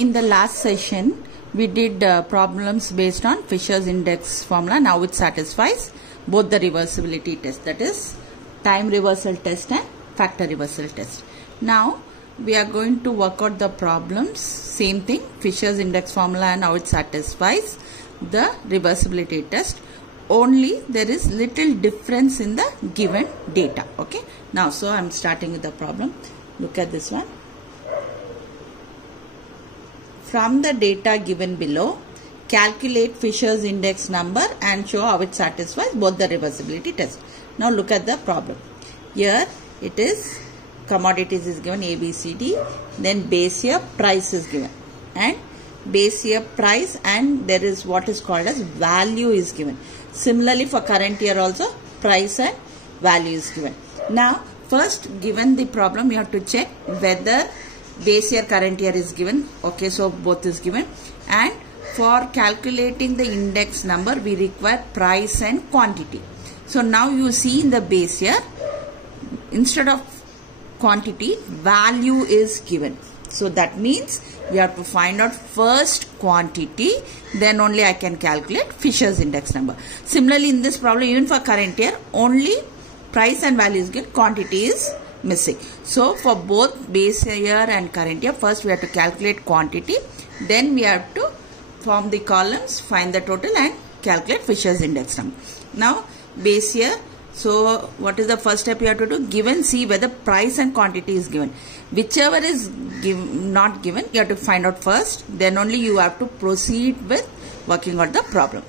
In the last session, we did problems based on Fisher's index formula. Now it satisfies both the reversibility test, that is time reversal test and factor reversal test. Now we are going to work out the problems, same thing, Fisher's index formula and how it satisfies the reversibility test. Only there is little difference in the given data. Okay. Now, so I am starting with the problem. Look at this one. From the data given below, calculate Fisher's index number and show how it satisfies both the reversibility test. Now look at the problem. Here it is commodities is given A, B, C, D. Then base year price is given. And base year price and there is what is called as value is given. Similarly for current year also price and value is given. Now first, given the problem, you have to check whether base year current year is given. Okay, so both is given. And for calculating the index number, we require price and quantity. So now you see in the base year, instead of quantity, value is given. So that means we have to find out first quantity, then only I can calculate Fisher's index number. Similarly, in this problem, even for current year, only price and value is given, quantity is missing. So for both base year and current year, first we have to calculate quantity, then we have to form the columns, find the total and calculate Fisher's index number. Now base year, so what is the first step you have to do? Given, see whether price and quantity is given. Whichever is not given, you have to find out first, then only you have to proceed with working out the problem.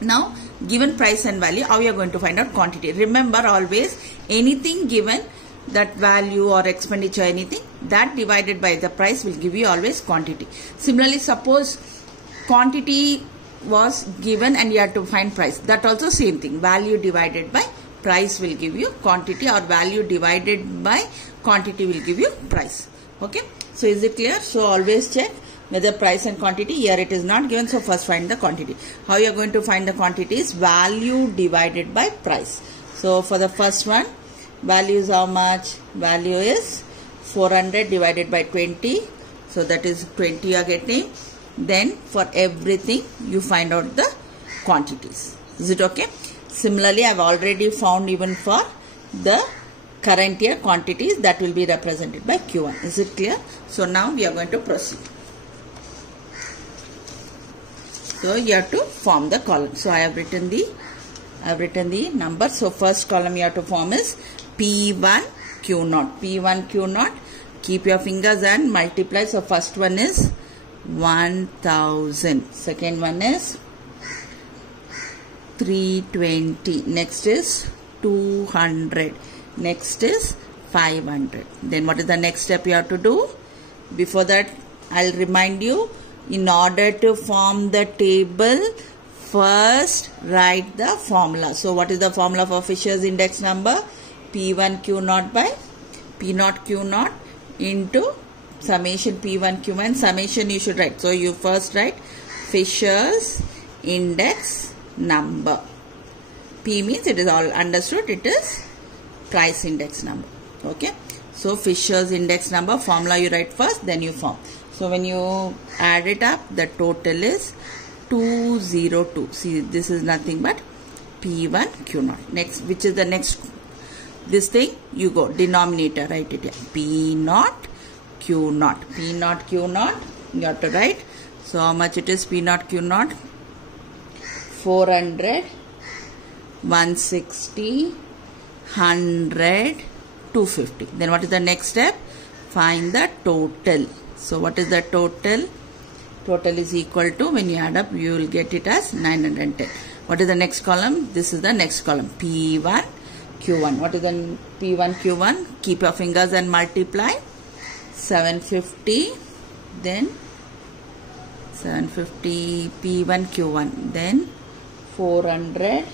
Now given price and value, how you are going to find out quantity? Remember always, anything given, that value or expenditure, anything, that divided by the price will give you always quantity. Similarly, suppose quantity was given and you have to find price, that also same thing, value divided by price will give you quantity, or value divided by quantity will give you price. Okay, so is it clear? So always check whether price and quantity. Here it is not given, so first find the quantity. How you are going to find the quantity is value divided by price. So for the first one, value is how much? Value is 400 divided by 20. So that is 20 you are getting. Then for everything you find out the quantities. Is it okay? Similarly, I have already found even for the current year quantities, that will be represented by Q1. Is it clear? So now we are going to proceed. So you have to form the column. So I have written the number. So first column you have to form is P1 Q0. P1 Q0. Keep your fingers and multiply. So first one is 1000. Second one is 320. Next is 200. Next is 500. Then what is the next step you have to do? Before that, I'll remind you, in order to form the table, first write the formula. So what is the formula for Fisher's index number? P1 Q0 by P0 Q0 into summation P1 Q1. Summation you should write. So you first write Fisher's index number. P means it is all understood. It is price index number. Okay. So Fisher's index number formula you write first, then you form. So when you add it up, the total is 202. See, this is nothing but P1 Q0. Next, which is the next? This thing you go denominator, write it here. P0 Q0. P0 Q0 you have to write. So how much it is? P0 Q0 400, 160, 100, 250. Then what is the next step? Find the total. So what is the total? Total is equal to, when you add up, you will get it as 910. What is the next column? This is the next column. P1 Q1. What is the P1 Q1? Keep your fingers and multiply. 750. Then 750 P1 Q1. Then 400.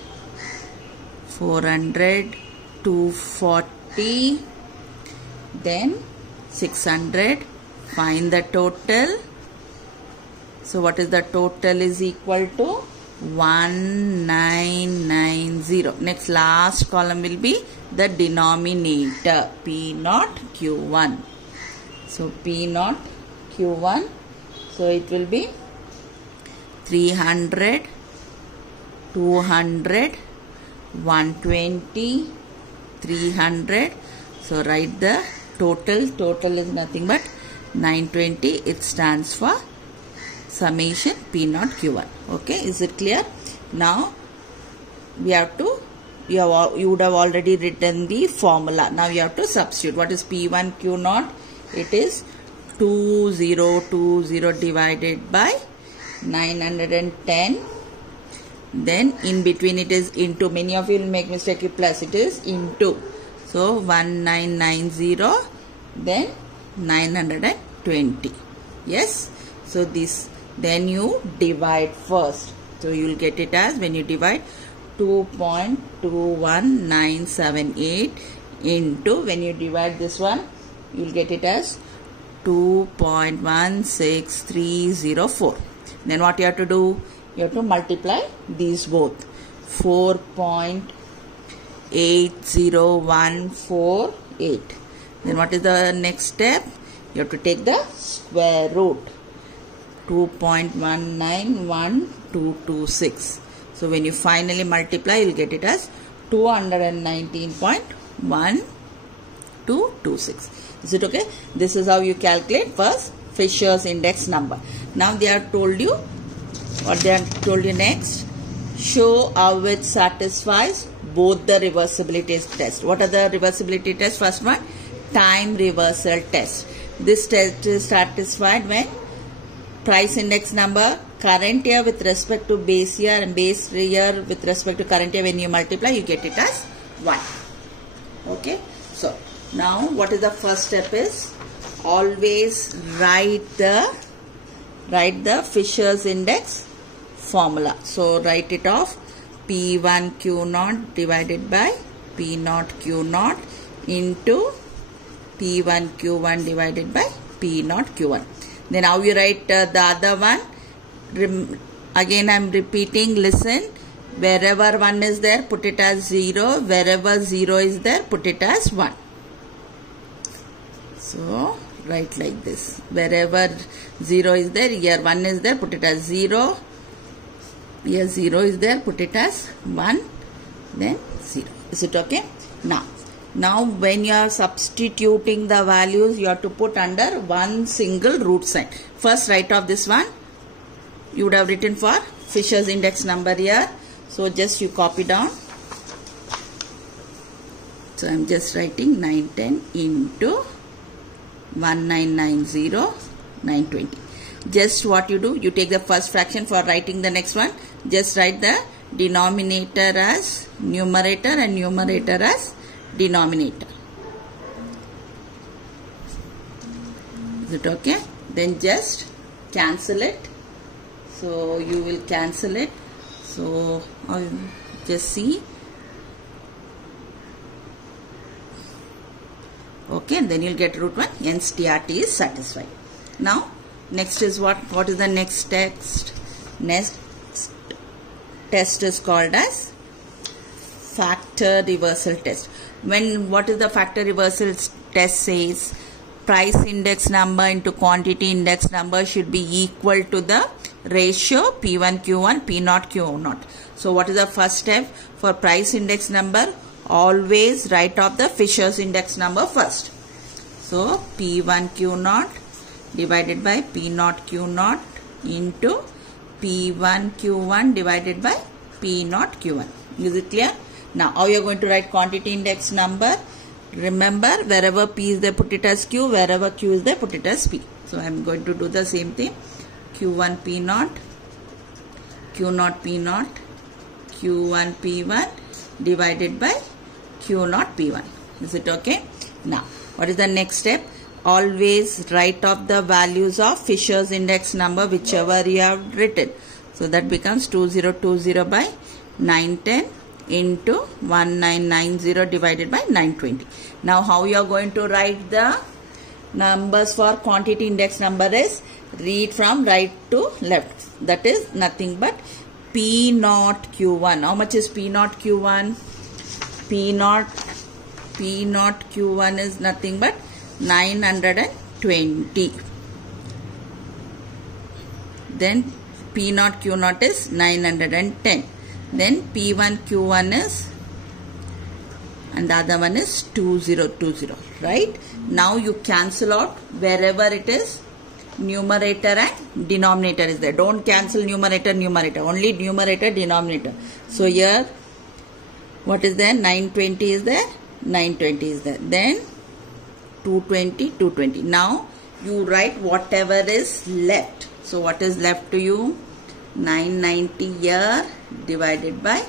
400. 240. Then 600. Find the total. So what is the total is equal to 1990. Next last column will be the denominator P0 Q1. So P0 Q1. So it will be 300, 200, 120, 300. So write the total. Total is nothing but 920. It stands for summation P0 Q1. Okay, is it clear? Now we have to, you would have already written the formula. Now you have to substitute. What is P1 Q0? It is 2020 divided by 910. Then in between it is into. Many of you will make mistake with plus. It is into. So 1990, then 920. Yes. So this, then you divide first. So you will get it as, when you divide, 2.21978 into, when you divide this one, you will get it as 2.16304. Then what you have to do? You have to multiply these both. 4.80148. Then what is the next step? You have to take the square root. 2.191226. So when you finally multiply, you will get it as 219.1226. Is it okay? This is how you calculate first Fisher's index number. Now they have told you, what they have told you next? Show how it satisfies both the reversibility test. What are the reversibility tests? First one, time reversal test. This test is satisfied when price index number, current year with respect to base year, and base year with respect to current year, when you multiply, you get it as 1. Okay. So now what is the first step is, always write the Fisher's index formula. So write it off. P1 Q0 divided by P0 Q0 into P1 Q1 divided by P0 Q1. Then how you write the other one? Again I am repeating, listen. Wherever 1 is there, put it as 0. Wherever 0 is there, put it as 1. So write like this. Wherever 0 is there, here 1 is there, put it as 0. Here 0 is there, put it as 1. Then 0. Is it okay? Now when you are substituting the values, you have to put under one single root sign. First write off this one. You would have written for Fisher's index number here. So just you copy down. So I am just writing 910 into 1990 920. Just what you do, you take the first fraction. For writing the next one, just write the denominator as numerator and numerator as denominator. Is it okay? Then just cancel it. So you will cancel it. So just see. Okay, and then you'll get root 1. Hence TRT is satisfied. Now next is what is the next text? Next test is called as factor reversal test. What is the factor reversal test says? Price index number into quantity index number should be equal to the ratio P1 Q1 P0 Q0. So what is the first step? For price index number, always write off the Fisher's index number first. So P1 Q0 divided by P0 Q0 into P1 Q1 divided by P0 Q1. Is it clear? Now how you are going to write quantity index number? Remember, wherever P is there, put it as Q. Wherever Q is there, put it as P. So I am going to do the same thing. Q1 P0, Q0 P0, Q1 P1 divided by Q0 P1. Is it okay? Now what is the next step? Always write off the values of Fisher's index number whichever you have written. So that becomes 2020 by 910 into 1990 divided by 920. Now how you are going to write the numbers for quantity index number is, read from right to left. That is nothing but P0 Q1. How much is P0 Q1? P0 Q1 is nothing but 920. Then P naught Q naught is 910. Then P1 Q1 is, and the other one is 2020, right? Now you cancel out wherever it is numerator and denominator is there. Don't cancel numerator, only numerator, denominator. So here what is there? 920 is there, 920 is there. Then 220, 220. Now you write whatever is left. So what is left to you? 990 here divided by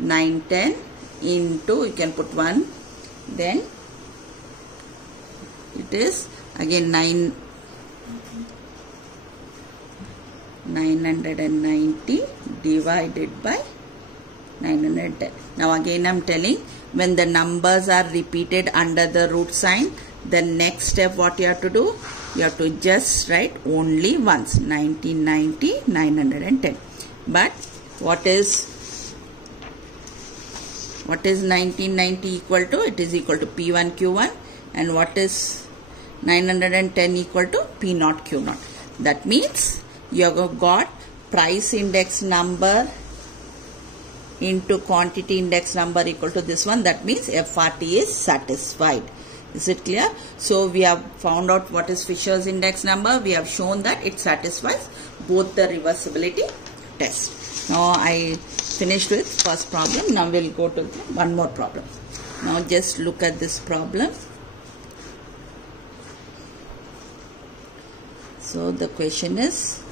910 into, you can put 1, then it is again 990 divided by 910. Now again I am telling, when the numbers are repeated under the root sign, the next step what you have to do? You have to just write only once, 1990, 910. But what is 1990 equal to? It is equal to P1 Q1. And what is 910 equal to? P naught Q naught. That means you have got price index number into quantity index number equal to this one. That means FRT is satisfied. Is it clear? So we have found out what is Fisher's index number. We have shown that it satisfies both the reversibility test. Now I finished with first problem. Now we'll go to one more problem. Now just look at this problem. So the question is,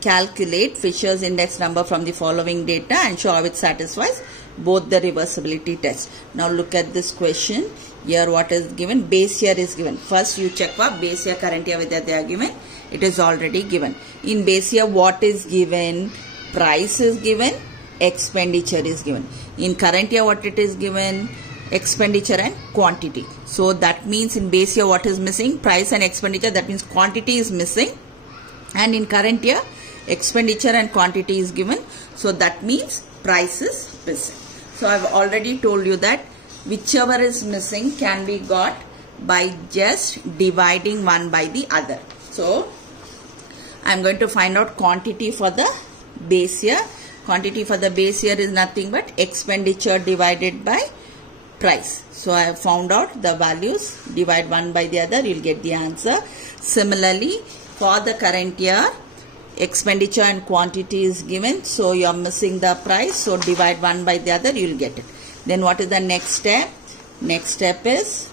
calculate Fisher's index number from the following data and show how it satisfies both the reversibility test. Now look at this question. Here what is given? Base year is given. First you check for base year, current year whether they are given. It is already given. In base year what is given? Price is given, expenditure is given. In current year what it is given? Expenditure and quantity. So that means in base year what is missing? Price and expenditure. That means quantity is missing. And in current year expenditure and quantity is given. So that means price is missing. So I have already told you that whichever is missing can be got by just dividing one by the other. So I am going to find out quantity for the base year. Quantity for the base year is nothing but expenditure divided by price. So I have found out the values. Divide one by the other, you will get the answer. Similarly, for the current year, expenditure and quantity is given. So you are missing the price. So divide one by the other, you will get it. Then what is the next step? Next step is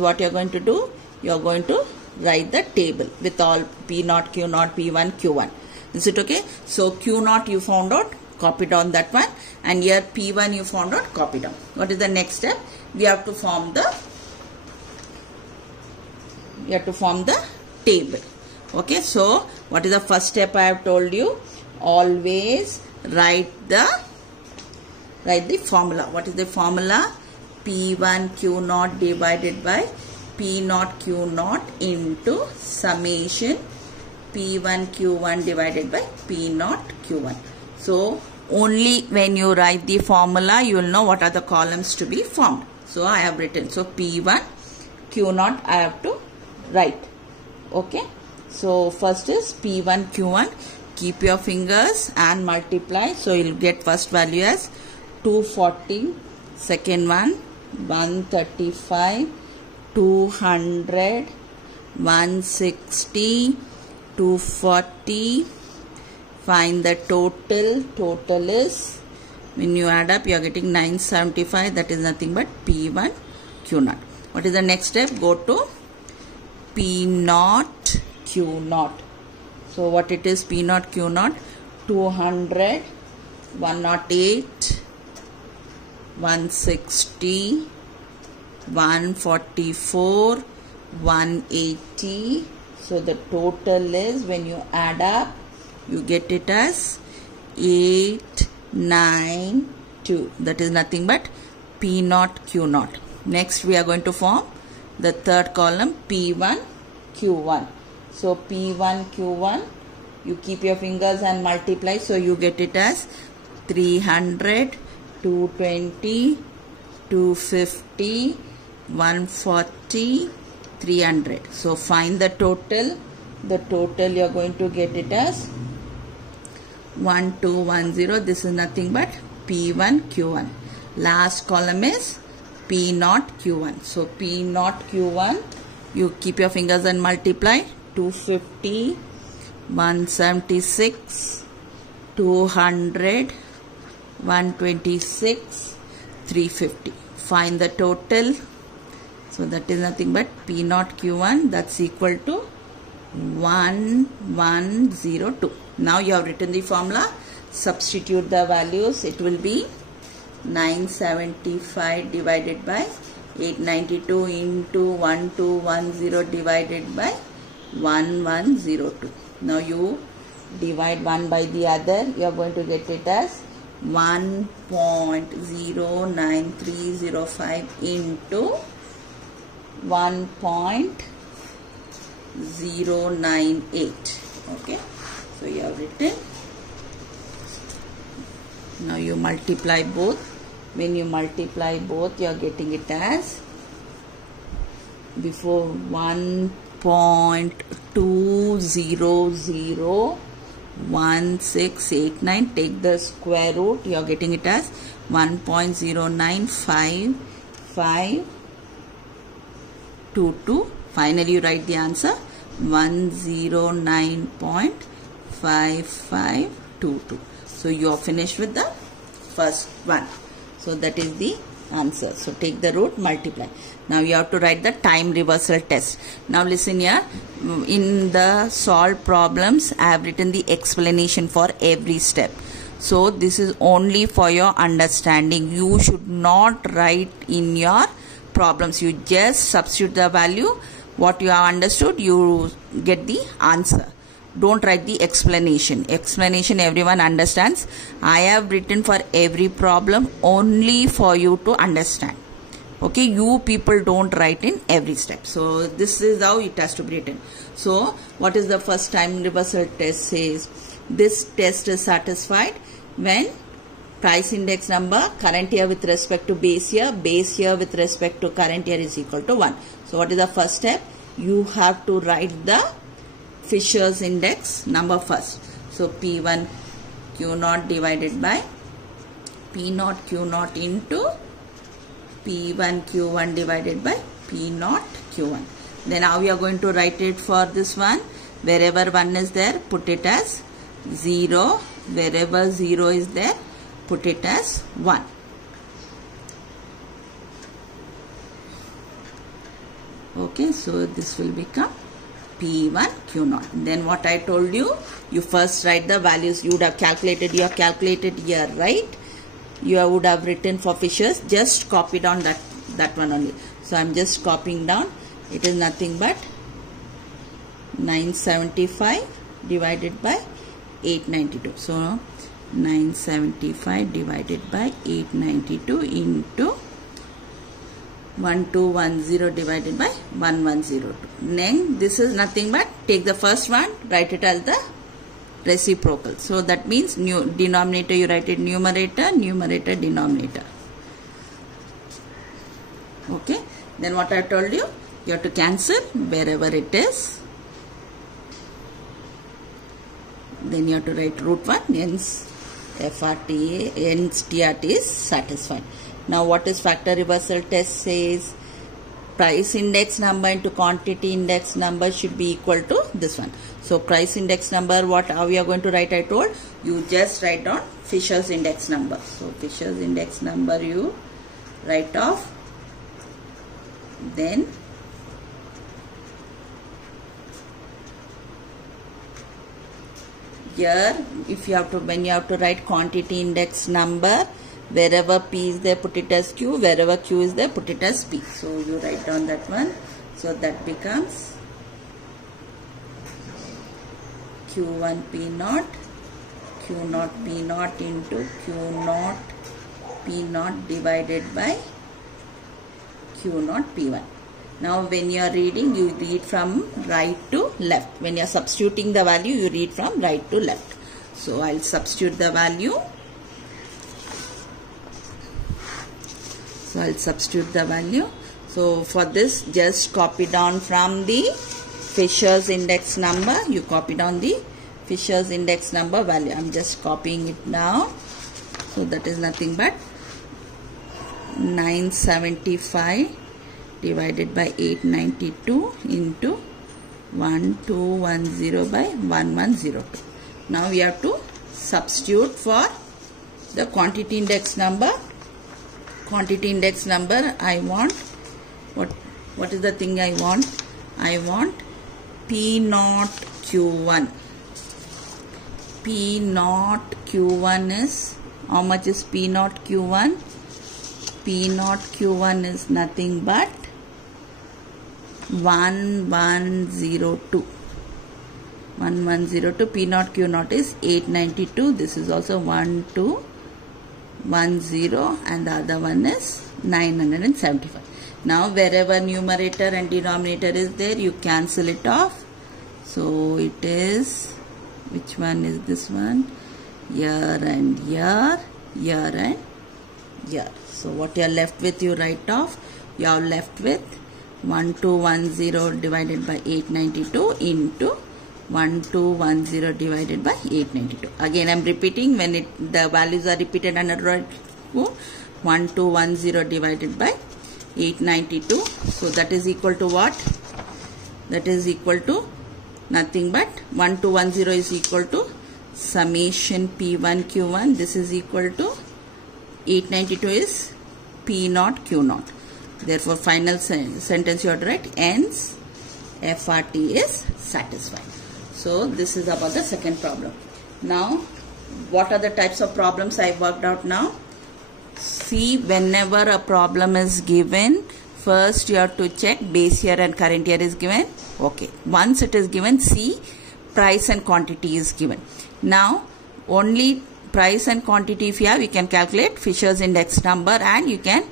what you are going to do? You are going to write the table with all P naught, Q naught, P1, Q1. Is it okay? So Q naught you found out, copy down that one, and here P1 you found out, copy down. What is the next step? We have to form the table. Okay, so what is the first step I have told you? Always write the formula. What is the formula? P1 Q naught divided by P naught Q naught into summation P1 Q1 divided by P naught Q1. So only when you write the formula you will know what are the columns to be formed. So I have written. So P1 Q naught I have to write. Okay. So first is P1 Q1. Keep your fingers and multiply. So you will get first value as 240. Second one 135. 200. 160. 240. Find the total. Total is, when you add up, you are getting 975. That is nothing but P1 Q naught. What is the next step? Go to P naught Q naught. So what it is? P naught Q naught. 200, 108, 160, 144, 180. So the total is, when you add up, you get it as 892. That is nothing but P naught Q naught. Next we are going to form the third column, P1 Q1. So P1 Q1, you keep your fingers and multiply. So you get it as 300, 220, 250, 140, 300. So find the total. the total you are going to get it as 1210. This is nothing but P1 Q1. Last column is P0 Q1. So P0 Q1, you keep your fingers and multiply. 250, 176, 200, 126, 350. Find the total. So that is nothing but P0 Q1, that's equal to 1102. Now you have written the formula. Substitute the values. It will be 975 divided by 892 into 1210 divided by 1102. Now you divide one by the other. You are going to get it as 1.09305 into 1.098. Okay, so you have written. Now you multiply both. When you multiply both, you are getting it as before 1.2001689. Take the square root. You are getting it as 1.095522. Finally, you write the answer 109.5522. So you are finished with the first one. So that is the answer. So take the root, multiply. Now you have to write the time reversal test. Now listen here. In the solved problems, I have written the explanation for every step. So this is only for your understanding. You should not write in your problems. You just substitute the value. What you have understood, you get the answer. Don't write the explanation. Explanation everyone understands. I have written for every problem only for you to understand. Okay, you people don't write in every step. So this is how it has to be written. So what is the first time reversal test says? This test is satisfied when price index number current year with respect to base year with respect to current year is equal to 1. So what is the first step? You have to write the Fisher's index number first. So P1 Q0 divided by P0 Q0 into P1 Q1 divided by P0 Q1. Then how we are going to write it for this one? Wherever 1 is there, put it as 0. Wherever 0 is there, put it as 1. Okay, so this will become P1 Q0. Then what I told you, you first write the values. You would have calculated here, right? You would have written for Fisher's. Just copy down that one only. So I'm just copying down. It is nothing but 975 divided by 892. So 975 divided by 892 into 1210 divided by 1102. Then this is nothing but take the first one, write it as the reciprocal. So that means denominator you write it numerator, numerator, denominator. Okay. Then what I told you, you have to cancel wherever it is. Then you have to write root 1, hence FRTA, hence TRT is satisfied. Now what is factor reversal test says? Price index number into quantity index number should be equal to this one. So price index number, how we are going to write, I told you just write down Fisher's index number. So Fisher's index number you write off. Then here if you have to, when you have to write quantity index number, wherever P is there, put it as Q. Wherever Q is there, put it as P. So you write down that one. So that becomes Q1 P0, Q0 P0 into Q0 P0 divided by Q0 P1. Now when you are reading, you read from right to left. When you are substituting the value, you read from right to left. So I'll substitute the value. So I'll substitute the value. So for this, just copy down from the Fisher's index number. You copy down the Fisher's index number value. I'm just copying it now. So that is nothing but 975 divided by 892 into 1210 by 1102. Now we have to substitute for the quantity index number. Quantity index number, I want, what is the thing I want? I want P0 Q1. P0 Q1 is, how much is P0 Q1? P0 Q1 is nothing but 1102. 1102. P0 Q0 is 892. This is also 1210 and the other one is 975. Now wherever numerator and denominator is there, you cancel it off. So it is, which one is this one? Year and year, year and year. So what you are left with, you write off. You are left with 1210 divided by 892 into 1210 divided by 892. Again I am repeating, when the values are repeated under 1210 divided by 892. So that is equal to what? That is equal to nothing but 1210 is equal to summation P1 Q1. This is equal to 892 is P0 Q0. Therefore final sentence you have to write, hence FRT is satisfied. So this is about the second problem. Now what are the types of problems I worked out now? See, whenever a problem is given, first you have to check base year and current year is given. Okay. Once it is given, see, price and quantity is given. Now only price and quantity if you have, you can calculate Fisher's index number and you can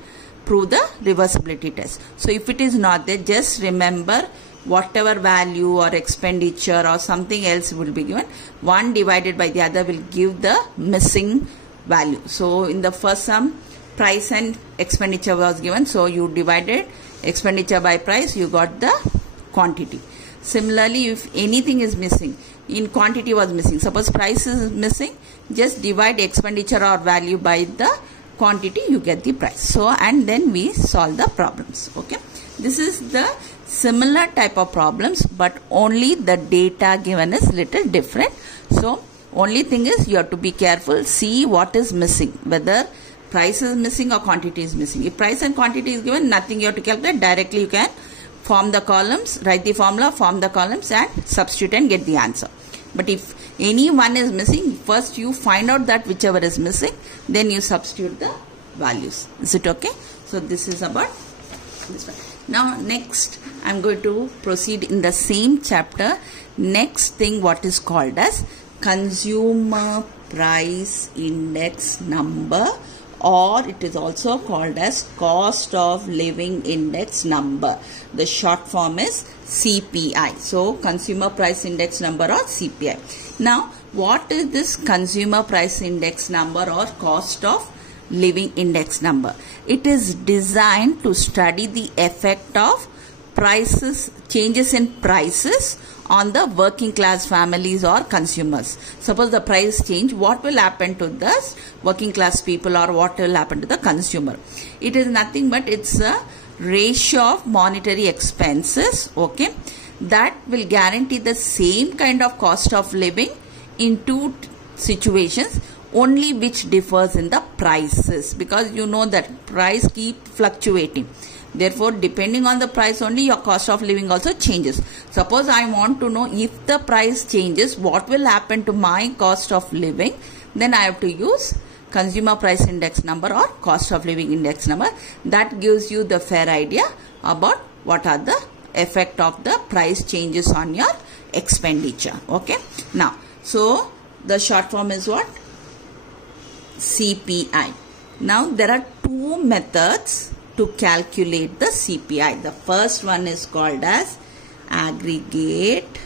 prove the reversibility test. So if it is not there, just remember whatever value or expenditure or something else will be given, one divided by the other will give the missing value. So in the first sum, price and expenditure was given, so you divided expenditure by price, you got the quantity. Similarly, if anything is missing, in quantity was missing, suppose price is missing, just divide expenditure or value by the quantity, you get the price. So and then we solve the problems. Okay, this is the similar type of problems, but only the data given is little different. So only thing is you have to be careful, see what is missing, whether price is missing or quantity is missing. If price and quantity is given, nothing you have to calculate, directly you can form the columns, write the formula, form the columns and substitute and get the answer. But if any one is missing, first you find out that whichever is missing, then you substitute the values. Is it okay? So this is about this one. Now next I am going to proceed in the same chapter. Next thing, what is called as consumer price index number, or it is also called as cost of living index number. The short form is CPI. So consumer price index number or CPI. Now what is this consumer price index number or cost of living index number? It is designed to study the effect of prices, changes in prices on the working class families or consumers. Suppose the price change, what will happen to the working class people or what will happen to the consumer? It is nothing but it's a ratio of monetary expenses, okay, that will guarantee the same kind of cost of living in two situations, only which differs in the prices, because you know that price keep fluctuating. Therefore, depending on the price only, your cost of living also changes. Suppose I want to know if the price changes, what will happen to my cost of living, then I have to use consumer price index number or cost of living index number. That gives you the fair idea about what are the effect of the price changes on your expenditure. Okay. Now, so the short form is what? CPI. Now, there are two methods to calculate the CPI. The first one is called as aggregate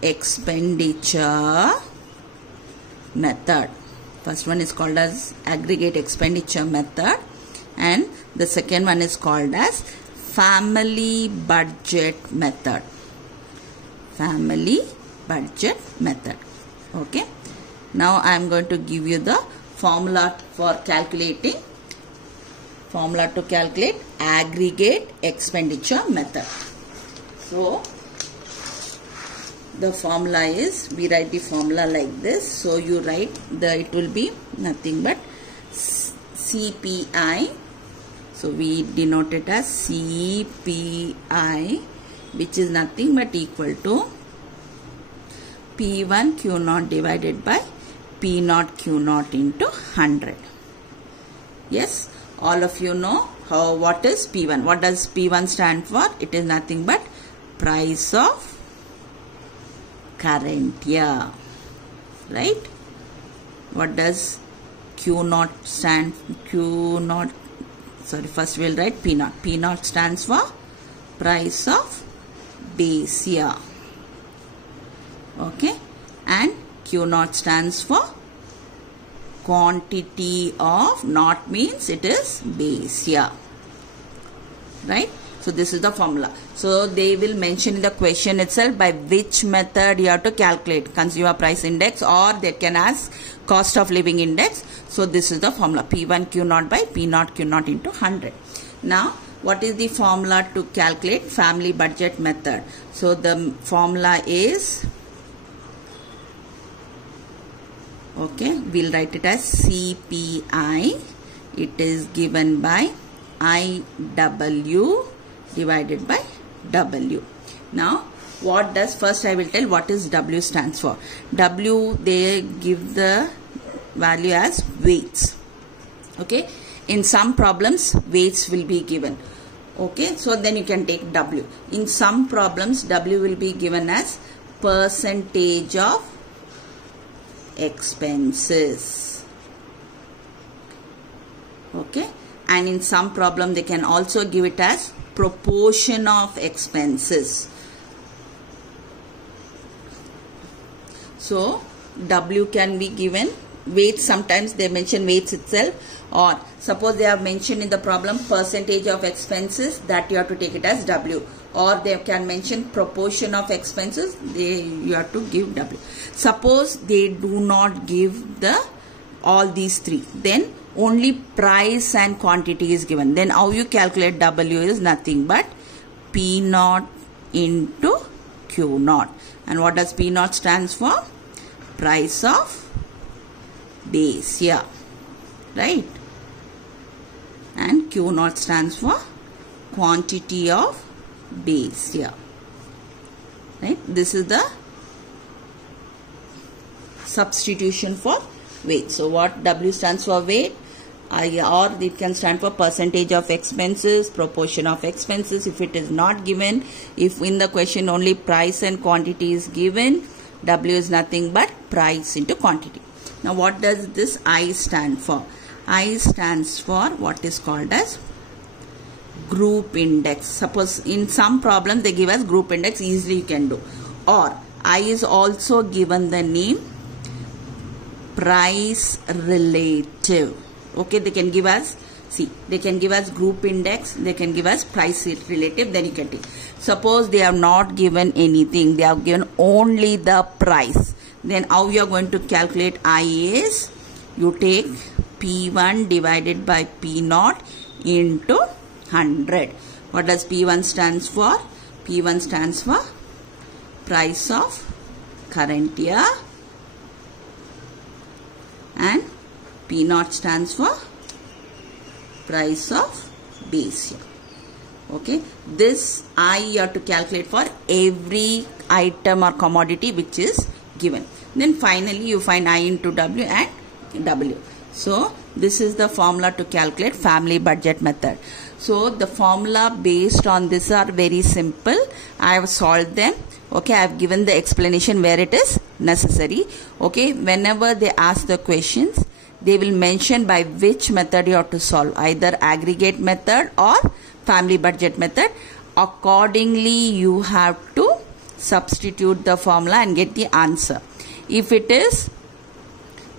expenditure method. First one is called as aggregate expenditure method, and the second one is called as family budget method. Family budget method. Okay. Now I am going to give you the formula for calculating. Formula to calculate aggregate expenditure method. So the formula is, we write the formula like this. So you write it will be nothing but CPI. So we denote it as CPI, which is nothing but equal to P1 Q0 divided by P0 Q0 into 100. Yes, all of you know what is P1. What does P1 stand for? It is nothing but price of current year, right? What does Q0 stand? First we'll write P0. P0 stands for price of base year. Okay, and Q0 stands for quantity of, not means it is base year, right? So this is the formula. So they will mention in the question itself by which method you have to calculate consumer price index, or they can ask cost of living index. So this is the formula, P1 Q0 by P0 Q0 into 100. Now what is the formula to calculate family budget method? So the formula is, okay, we'll write it as CPI. It is given by IW divided by W. Now what does, first I will tell what is W stands for. W, they give the value as weights. Okay, in some problems weights will be given. Okay, so then you can take W. In some problems W will be given as percentage of expenses. Okay, and in some problem they can also give it as proportion of expenses. So W can be given weights. Sometimes they mention weights itself, or suppose they have mentioned in the problem percentage of expenses, that you have to take it as W, or they can mention proportion of expenses, you have to give W. Suppose they do not give all these three, then only price and quantity is given. Then how you calculate W is nothing but P0 into Q0. And what does P0 stands for? Price of base year, right? And Q0 stands for quantity of base year, right? This is the substitution for weight. So what W stands for? Weight, or it can stand for percentage of expenses, proportion of expenses. If it is not given, if in the question only price and quantity is given, W is nothing but price into quantity. Now what does this I stand for? I stands for what is called as group index. Suppose in some problem they give us group index, easily you can do. Or I is also given the name price relative. Okay, they can give us, see, they can give us group index, they can give us price relative, then you can take. Suppose they have not given anything, they have given only the price. Then how you are going to calculate I is, you take P1 divided by P0 into 100. What does P1 stands for? P1 stands for price of current year, and P0 stands for price of base year. Okay, this I you have to calculate for every item or commodity which is given. Then finally you find I into W and W. So this is the formula to calculate family budget method. So the formula based on this are very simple. I have solved them. Okay, I have given the explanation where it is necessary. Okay, whenever they ask the questions, they will mention by which method you have to solve, either aggregate method or family budget method. Accordingly, you have to substitute the formula and get the answer. If it is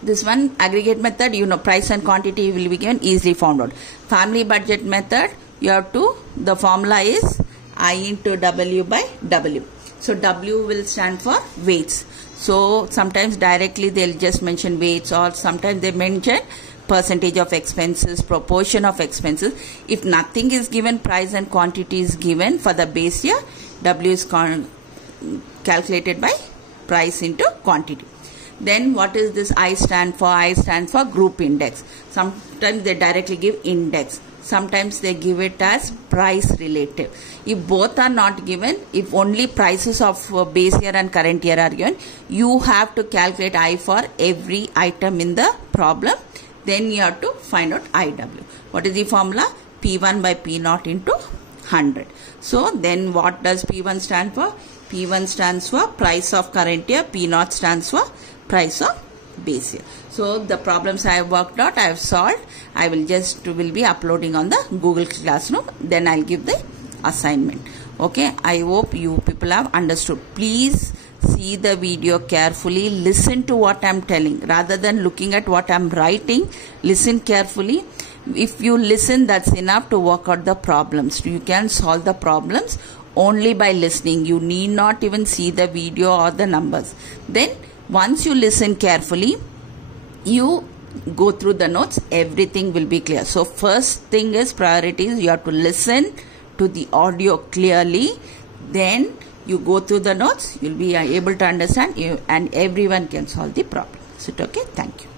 this one aggregate method, you know, price and quantity will be given, easily found out. Family budget method, you have to, the formula is I into W by W. So W will stand for weights. So sometimes directly they'll just mention weights, or sometimes they mention percentage of expenses, proportion of expenses. If nothing is given, price and quantity is given for the base year, W is calculated by price into quantity. Then what is this I stand for? I stand for group index. Sometimes they directly give index. Sometimes they give it as price relative. If both are not given, if only prices of base year and current year are given, you have to calculate I for every item in the problem. Then you have to find out IW. What is the formula? P1 by P0 into 100. So then what does P1 stand for? P1 stands for price of current year. P0 stands for price of base year. So the problems I have worked out, I have solved. I will be uploading on the Google Classroom. Then I'll give the assignment. Okay. I hope you people have understood. Please see the video carefully. Listen to what I'm telling. Rather than looking at what I'm writing, listen carefully. If you listen, that's enough to work out the problems. You can solve the problems only by listening. You need not even see the video or the numbers. Then once you listen carefully, you go through the notes, everything will be clear. So first thing is priorities. You have to listen to the audio clearly. Then you go through the notes. You'll be able to understand, and everyone can solve the problem. Is it okay? Thank you.